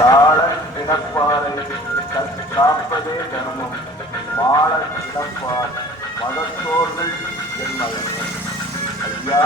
தாழ கிடப்பாரை காப்பதே தர்மம் மாள கிடப்பார் மதத்தோர்கள் என் மகன் ஐயா.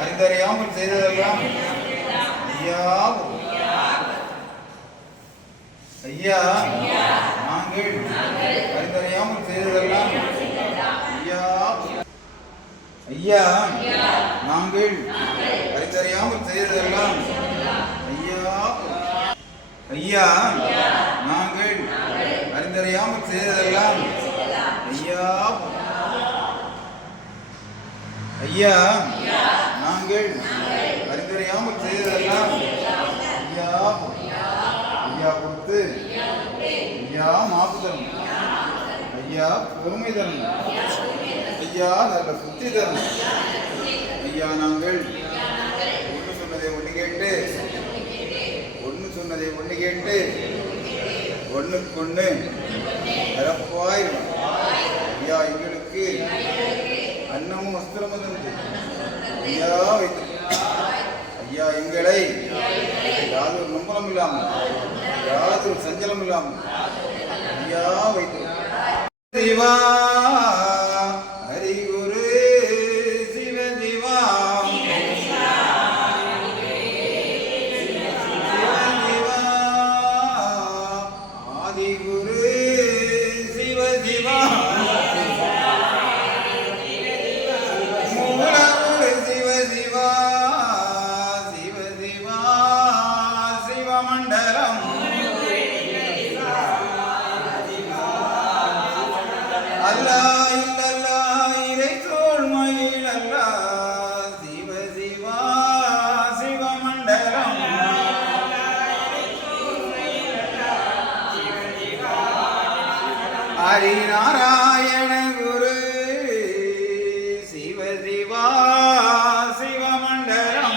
அறிந்தறியாமல் செய்ததெல்லாம் ஐயா. நாங்கள் அறிந்தறியாமல் செய்ததெல்லாம் ஐயா. நாங்கள் அறிந்தறியாமல் செய்ததெல்லாம் ஐயா. நாங்கள் அறிந்தறியாமல் செய்ததெல்லாம் ஐயா. நாங்கள் அறிந்தறியாமல் செய்ததெல்லாம் ஐயா கொடுத்து ஐயா மாப்பு தரணும் ஐயா, பொறுமை தரணும் ஐயா, நல்ல புத்தி தரணும் ஐயா. நாங்கள் ஒன்று சொன்னதை ஒன்று கேட்டு ஒன்றுக்கொன்று சிறப்பாயிரும் ஐயா. எங்களுக்கு அன்னமும் வஸ்திரமும் தந்து ஐயா வைத்து ஐயா எங்களை யாதொரு நம்பலம் இல்லாமல் யாதொரு சஞ்சலம் இல்லாமல் ஐயா வைத்து சிவா ஹரிகுரு சிவ சிவா ஆதிகுரு சிவ சிவா ஹரி நாராயண குரு சிவ சிவா சிவமண்டலம்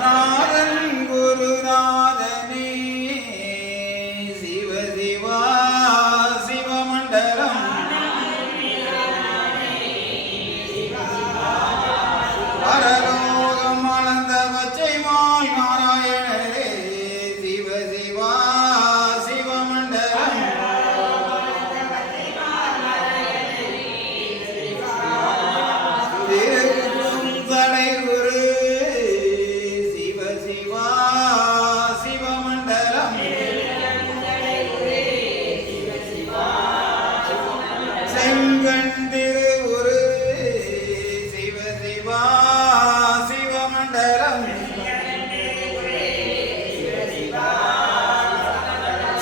நாதன் குருநாதனே சிவ சிவா சிவமண்டலம் பரலோகம் அளந்த பச்சை மால் நாராயணரே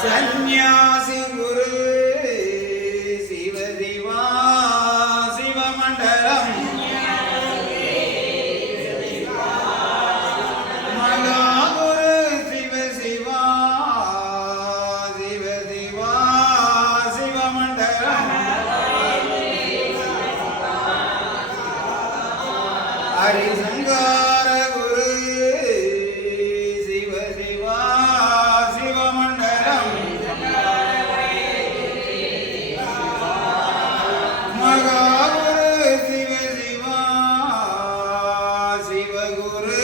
சந்நியாசி குரு சிவ சிவா சிவமண்டலம் மகாகுரு சிவ சிவா சிவ சிவா சிவமண்டலம் ஹரிசங்கார குரு சிவ சிவா சிவமண்டலம் மகாகுரு சிவ சிவா சிவகுரு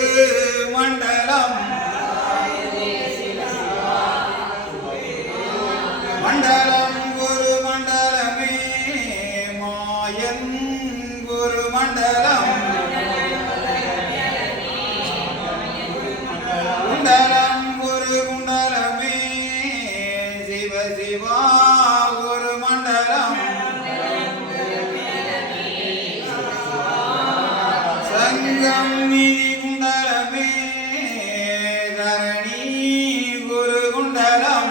மண்டலம் மண்டலம் மண்டலம் குண்டலம் குரு குண்டலமே சிவ சிவா குரு மண்டலம் சங்கம் நிதி குண்டலமே தரணி குரு குண்டலம்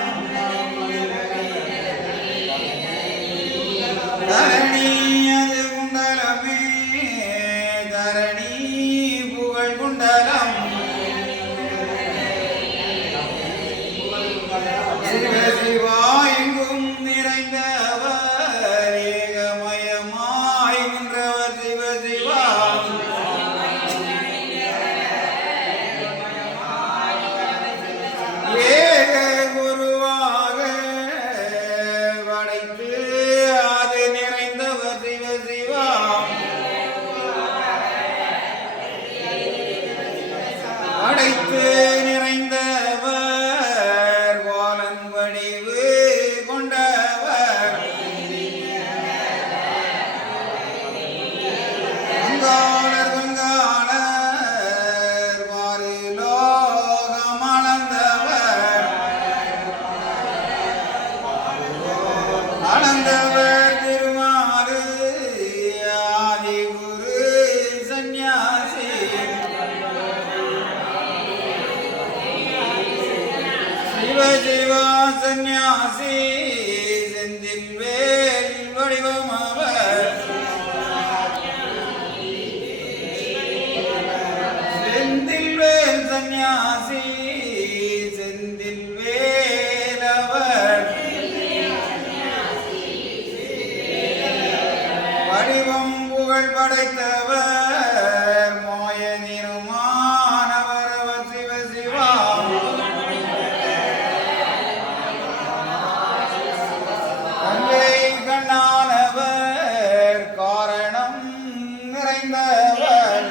தரணி அது குண்டலமே தரணி புகழ் குண்டலம் சிவ சிவா எங்கும் நிறைந்தவர் ஏகமயமாய் நின்றவர் சிவ சிவா ஏக குருவாக படைத்து அது நிறைந்தவர் சிவ சிவா படைத்து நிறைந்தவர் வாலன் வடிவு கொண்டவர் கங்காளர் கங்காளர் வாரு லோகம் அளந்தவர் அளந்தவர் திருமாறு ஆதி குரு சந்நியாசி சிவ சிவா சந்நியாசி செந்தில் வேல் வடிவம் அவர் செந்தில் வேல் சந்நியாசி செந்தில் வேல் அவர் வடிவம் புகழ் படைத்தவர் மாய நிருமானவர் அவர் சிவ சிவா கங்கை கண்ணானவர் காரணம் நிறைந்தவர்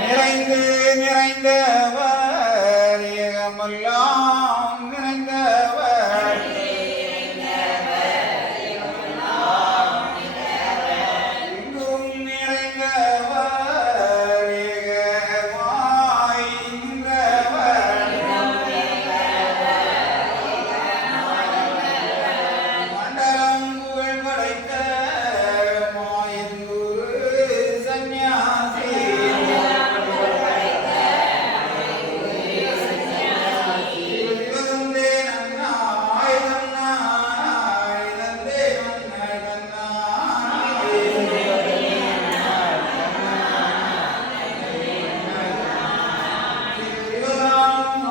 நிறைந்து நிறைந்தவர் ஏகமெல்லாம் நிறைந்தவர் எங்கும் நிறைந்தவர் ஏகமாய் நின்றவர் மண்டலம் புகழ் படைத்த மாயன் குரு சந்நியாசி சிவதந்தே நன்னாய் தன்னாய் தந்தே நன்னாய் தன்னாய் சிவதாம்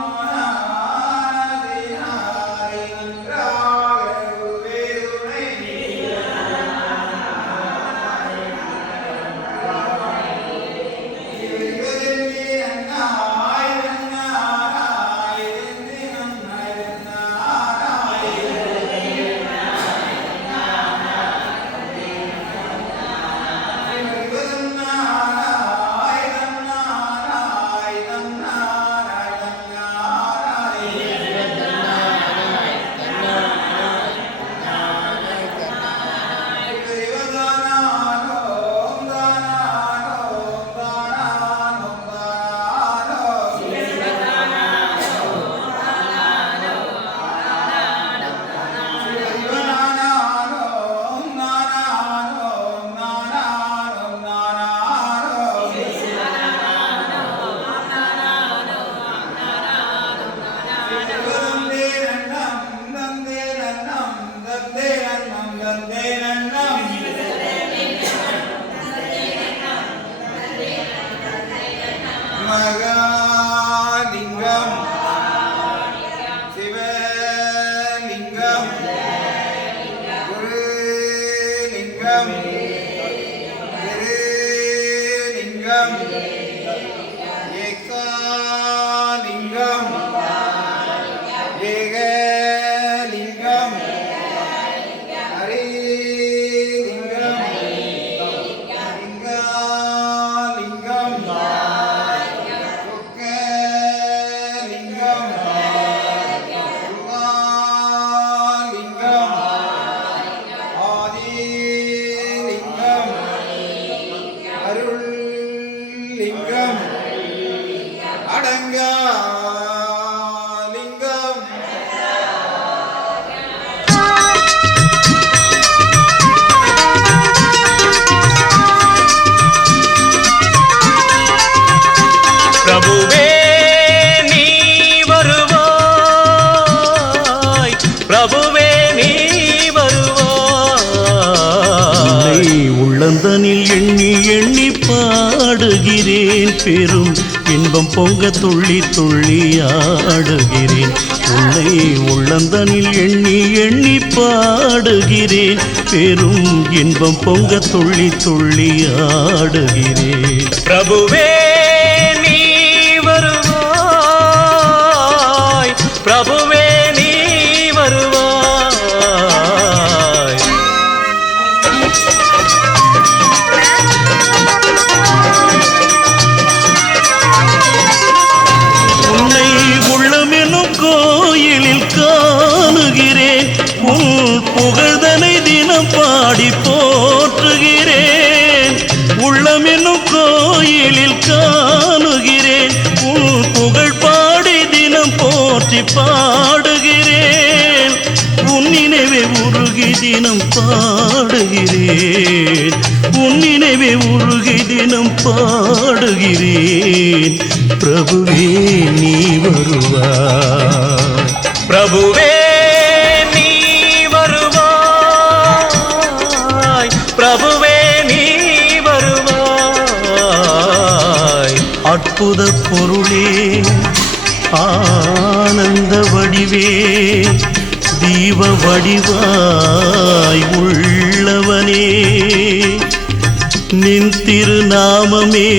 நானாதினாய் நன்றாக குருவேதுணை சிவதந்தே நன்னாய் தன்னாய் தந்தே நன்னாய் தன்னாய் மகாலிங்கம் சிவலிங்கம் குருலிங்கம் திருலிங்கம் ஏகாலிங்கம் ஏகலிங்கம் ஹரிலிங்கம் லிங்காலிங்கம் பெரும் இன்பம் பொங்க துள்ளி துள்ளி ஆடுகிறேன். உன்னை உள்ளந்தனில் எண்ணி எண்ணி பாடுகிறேன். பெரும் இன்பம் பொங்க துள்ளி துள்ளி ஆடுகிறேன். பிரபுவே நீ வருவாய், பிரபுவே நீ வருவாய். உன்னை உள்ளமெனும் கோயிலில் காணுகிறேன். உன் புகழ்தனை தினம் பாடி போற்றுகிறேன். உள்ளமெனும் கோயிலில் காணுகிறேன். உன் புகழ் பாடி தினம் போற்றி பாடுகிறேன். உன் நினைவே உருகி தினம் பாடுகிறேன். உன் நினைவே உருகி தினம் பாடுகிறேன். பிரபுவே நீ வருவாய், பிரபுவே நீ வருவாய், பிரபுவே நீ வருவாய். அற்புத பொருளே ஆனந்த வடிவே தீப வடிவாய் உள்ளவனே நின் திருநாமமே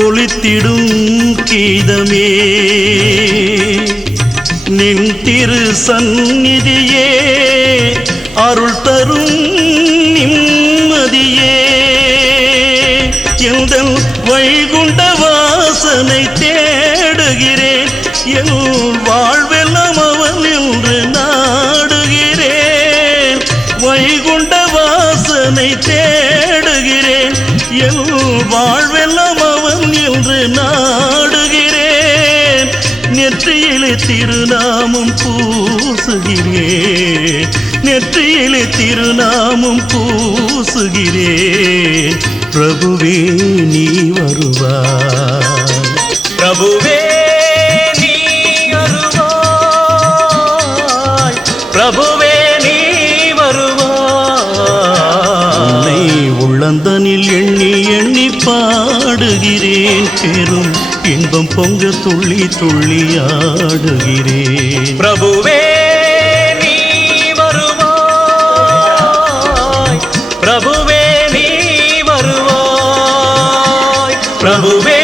ஒளித்திடும் கீதமே நின் திரு சந்நிதியே அருள் தரும் நிம்மதியே எந்தன் வைகுண்ட வாசனை தேடுகிறேன் என் வாழ்வெல்லாம் அவன் என்று நாடுகிறேன் வைகுண்ட வாசனை தேடுகிறேன் என் வாழ்வெல்லாம் அவன் என்று நாடுகிறேன் நெற்றியிலே திருநாமம் பூசுகிறேன் நெற்றியிலே திருநாமம் பூசுகிறேன் பிரபுவே நீ வருவாய் பிரபுவே நீ வருவாய் பிரபுவே நீ வருவாய் உன்னை உள்ளந்தனில் எண்ணி எண்ணி பாடுகிறேன் பெரும் இன்பம் பொங்க துள்ளி துள்ளி ஆடுகிறேன் பிரபுவே நீ வருவாய் பிரபுவே நீ வருவாய் பிரபுவே